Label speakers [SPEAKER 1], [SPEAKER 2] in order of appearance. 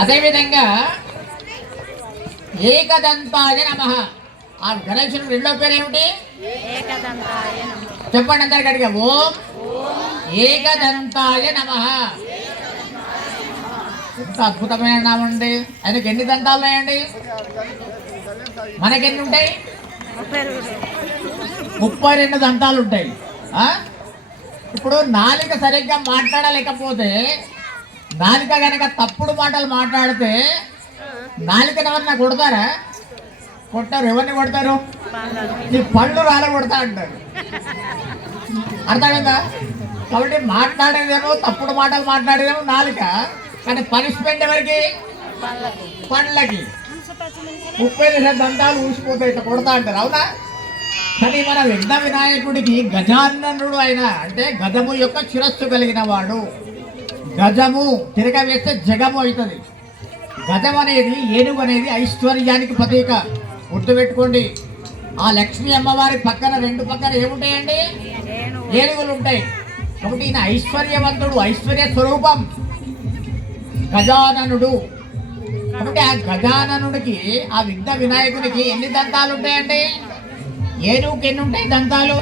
[SPEAKER 1] అదేవిధంగా ఏకదంతాయ నమ. ఆ గణేశుడు రెండో పేరు ఏమిటి
[SPEAKER 2] ఏకదంతాయ నమః.
[SPEAKER 1] చెప్పండి అందరికి అడిగా. ఓం ఏకదంతాయ నమ. ఎంత అద్భుతమైన నామం అండి. ఆయనకి ఎన్ని దంతాలు ఉన్నాయండి? మనకి ఎన్ని ఉంటాయి?
[SPEAKER 2] ముప్పై రెండు
[SPEAKER 1] దంతాలు ఉంటాయి? ఇప్పుడు నాలుక సరిగ్గా మాట్లాడలేకపోతే నాలిక గనక తప్పుడు మాటలు మాట్లాడితే నాలికను ఎవరన్నా కొడతారా? కొట్టారు. ఎవరిని కొడతారు? ఈ పళ్ళు రాల కొడతా అంటారు. అర్థమైందా? కాబట్టి మాట్లాడేదేమో తప్పుడు మాటలు మాట్లాడేదేమో నాలిక. కానీ పనిష్మెంట్ ఎవరికి? పండ్లకి ముప్పై నిమిషాల దంతాలు ఊసిపోతాయి ఇట్లా కొడతా అంటారు. అవునా? కానీ మన విఘ్న వినాయకుడికి గజాననుడు అయిన అంటే గజము యొక్క శిరస్సు కలిగిన వాడు. గజము తిరగ వేస్తే జగము అవుతుంది. గజం అనేది ఏనుగు అనేది ఐశ్వర్యానికి ప్రతీక. గుర్తుపెట్టుకోండి. ఆ లక్ష్మీ అమ్మవారి పక్కన రెండు పక్కన ఏముంటాయండి? ఏనుగులు ఉంటాయి కాబట్టి ఈయన ఐశ్వర్యవంతుడు ఐశ్వర్య స్వరూపం. గజాననుడు. కాబట్టి ఆ గజాననుడికి ఆ విఘ్న వినాయకుడికి ఎన్ని దంతాలు ఉంటాయండి ఏనుగుకి ఎన్ని ఉంటాయి దంతాలు?